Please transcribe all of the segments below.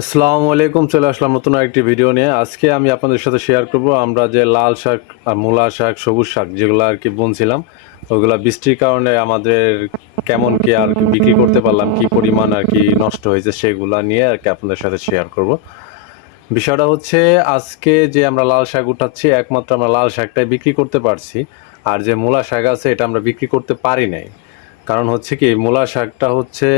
আসসালামু আলাইকুম, চলে আসলাম নতুন একটি ভিডিও নিয়ে। আজকে আমি আপনাদের সাথে শেয়ার করব আমরা যে লাল শাক আর মূলা শাক, সবুজ শাক যেগুলো আর কি বুনছিলাম, ওগুলা বৃষ্টির কারণে আমাদের কেমন কি আর কি বিক্রি করতে পারলাম, কি পরিমাণ আর কি নষ্ট হয়েছে সেগুলা নিয়ে আর কি আপনাদের সাথে শেয়ার করব। বিষয়টা হচ্ছে আজকে যে আমরা লাল শাক উঠাচ্ছি, একমাত্র আমরা লাল শাকটাই বিক্রি করতে পারছি, আর যে মূলা শাক আছে এটা আমরা বিক্রি করতে পারি নাই। কারণ হচ্ছে কি, মূলা শাকটা হচ্ছে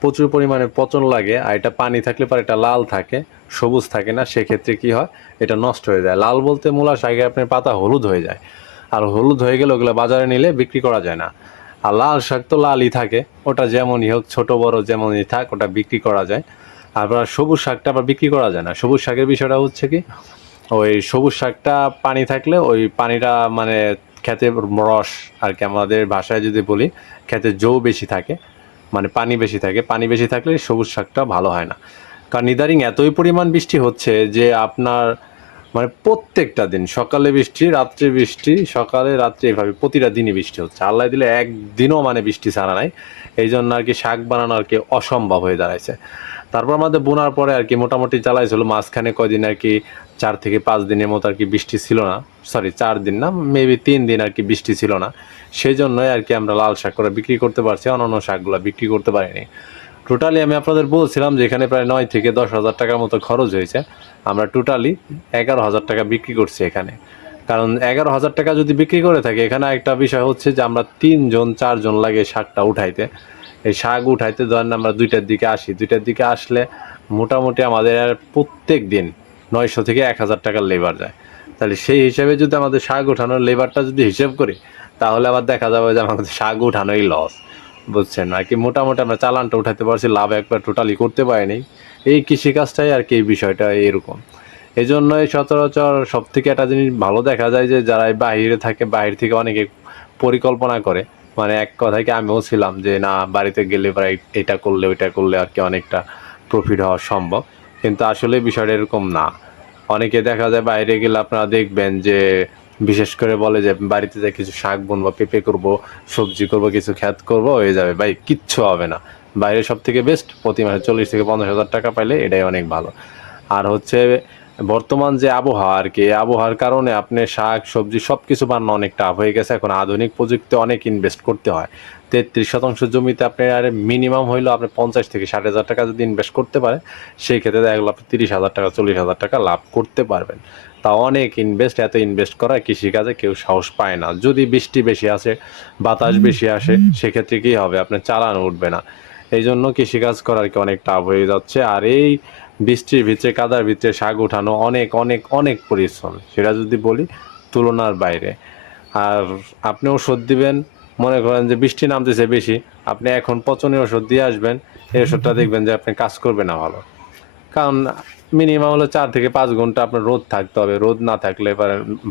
প্রচুর পরিমাণে পচন লাগে, আর এটা পানি থাকলে পরে এটা লাল থাকে, সবুজ থাকে না, সেক্ষেত্রে কি হয়, এটা নষ্ট হয়ে যায়। লাল বলতে মূলা শাকে আপনার পাতা হলুদ হয়ে যায়, আর হলুদ হয়ে গেলে ওগুলো বাজারে নিলে বিক্রি করা যায় না। আর লাল শাক তো লালই থাকে, ওটা যেমনই হোক, ছোট বড় যেমনই থাক, ওটা বিক্রি করা যায়। আবার সবুজ শাকটা আবার বিক্রি করা যায় না। সবুজ শাকের বিষয়টা হচ্ছে কি, ওই সবুজ শাকটা পানি থাকলে ওই পানিটা মানে খেতে রস, আর কি আমাদের ভাষায় যদি বলি, খেতে জৌ বেশি থাকে মানে পানি বেশি থাকে। পানি বেশি থাকলে সবুজ শাকটা ভালো হয় না। কারণ ইদারিং এতই পরিমাণ বৃষ্টি হচ্ছে যে আপনার মানে প্রত্যেকটা দিন, সকালে বৃষ্টি, রাত্রে বৃষ্টি, সকালে, রাত্রে এইভাবে প্রতিটা দিনই বৃষ্টি হচ্ছে। আল্লাহ দিলে একদিনও মানে বৃষ্টি ছাড়া নাই। এই জন্য আর কি শাক বানানো আর কি অসম্ভব হয়ে দাঁড়াইছে। তারপর আমাদের বোনার পরে আর কি মোটামুটি চালাইছিল, মাঝখানে কয়দিন আর কি চার থেকে পাঁচ দিনের মতো আর কি বৃষ্টি ছিল না। সরি চার দিন না মেবি তিন দিন আর কি বৃষ্টি ছিল না। সেই জন্যই আর কি আমরা লাল শাক করে বিক্রি করতে পারছি অন্যান্য শাকগুলো বিক্রি করতে পারিনি। টোটালি আমি আপনাদের বলছিলাম যে এখানে প্রায় নয় থেকে দশ হাজার টাকার মতো খরচ হয়েছে। আমরা টোটালি এগারো হাজার টাকা বিক্রি করছি এখানে। কারণ এগারো হাজার টাকা যদি বিক্রি করে থাকি, এখানে একটা বিষয় হচ্ছে যে আমরা তিনজন, চারজন লাগে শাকটা উঠাইতে। এই শাক উঠাইতে ধরেন আমরা দুইটার দিকে আসি, দুইটার দিকে আসলে মোটামুটি আমাদের আর প্রত্যেক দিন নয়শো থেকে এক হাজার টাকার লেবার যায়। তাহলে সেই হিসাবে যদি আমাদের শাক উঠানোর লেবারটা যদি হিসেব করি, তাহলে আবার দেখা যাবে যে আমাদের শাক উঠানোই লস বুঝছেন? আর কি মোটামুটি আমরা চালানটা উঠাতে পারছি, লাভ একবার টোটালি করতে পারিনি। এই কৃষিকাজটাই আর কি এই বিষয়টা এরকম। এই জন্যই সচরাচর সব থেকে একটা জিনিস ভালো দেখা যায় যে যারা এই বাহিরে থাকে, বাহির থেকে অনেকে পরিকল্পনা করে মানে এক কথায় কি আমিও ছিলাম যে, না, বাড়িতে গেলে প্রায় এটা করলে, ওইটা করলে আর কি অনেকটা প্রফিট হওয়া সম্ভব। কিন্তু আসলে বিষয়টা এরকম না। অনেকে দেখা যায় বাইরে গেলে আপনারা দেখবেন যে, বিশেষ করে বলে যে, বাড়িতে যে কিছু শাক বুনবো, পেঁপে করব, সবজি করব, কিছু খ্যাত করব, হয়ে যাবে। ভাই, কিচ্ছু হবে না। বাইরে সব থেকে বেস্ট প্রতি মাসে চল্লিশ থেকে পঞ্চাশ হাজার টাকা পাইলে এটাই অনেক ভালো। আর হচ্ছে বর্তমান যে আবহাওয়া আর কি আবহাওয়ার কারণে আপনি শাক সবজি সব কিছু বানানো অনেক টাফ হয়ে গেছে। এখন আধুনিক প্রযুক্তি অনেক ইনভেস্ট করতে হয়। তেত্রিশ শতাংশ জমিতে আপনি আর মিনিমাম হইলেও আপনি পঞ্চাশ থেকে ষাট হাজার টাকা যদি ইনভেস্ট করতে পারেন সেই ক্ষেত্রে দেখা গেলো আপনি তিরিশ হাজার টাকা চল্লিশ হাজার টাকা লাভ করতে পারবেন। তা অনেক ইনভেস্ট এত ইনভেস্ট করা কৃষিকাজে কেউ সাহস পায় না। যদি বৃষ্টি বেশি আসে বাতাস বেশি আসে সেক্ষেত্রে কী হবে? আপনার চালান উঠবে না। এই জন্য কৃষিকাজ করার কি অনেক টাফ হয়ে যাচ্ছে। আর এই বৃষ্টির ভিতরে কাদার ভিতরে শাক উঠানো অনেক অনেক অনেক পরিশ্রম। সেটা যদি বলি তুলনার বাইরে। আর আপনি ওষুধ দিবেন, মনে করেন যে বৃষ্টি নামতেছে বেশি, আপনি এখন পচনের ওষুধ দিয়ে আসবেন, এই ওষুধটা দেখবেন যে আপনি কাজ করবে না ভালো। কারণ মিনিমাম হলো চার থেকে পাঁচ ঘণ্টা আপনার রোদ থাকতে হবে। রোদ না থাকলে এবার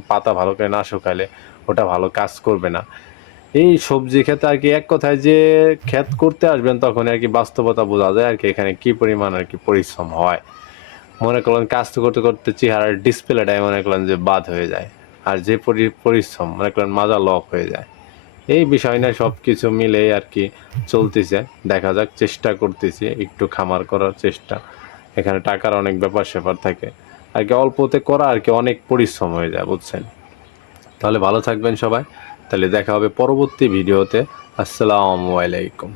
পাতা ভালো করে না শুকাইলে ওটা ভালো কাজ করবে না। এই সবজি ক্ষেতে আর কি এক কথায় যে ক্ষেত করতে আসবেন তখন আর কি বাস্তবতা বোঝা যায় আর কি এখানে কি পরিমাণ আর কি পরিশ্রম হয়। মনে করলেন কাজ করতে করতে চেহারার ডিসপ্লেটাই মনে করলেন যে বাদ হয়ে যায়। আর যে পরি- পরিশ্রম মনে করলেন মাজা লক হয়ে যায়। এই বিষয় না সব কিছু মিলেই আর কি চলতেছে। দেখা যাক, চেষ্টা করতেছি একটু খামার করার চেষ্টা। এখানে টাকার অনেক ব্যাপার স্যাপার থাকে। আর কি অল্পতে করা আর কি অনেক পরিশ্রম হয়ে যায়, বুঝছেন? তাহলে ভালো থাকবেন সবাই। তাহলে দেখা হবে পরবর্তী ভিডিওতে। আসসালামু আলাইকুম।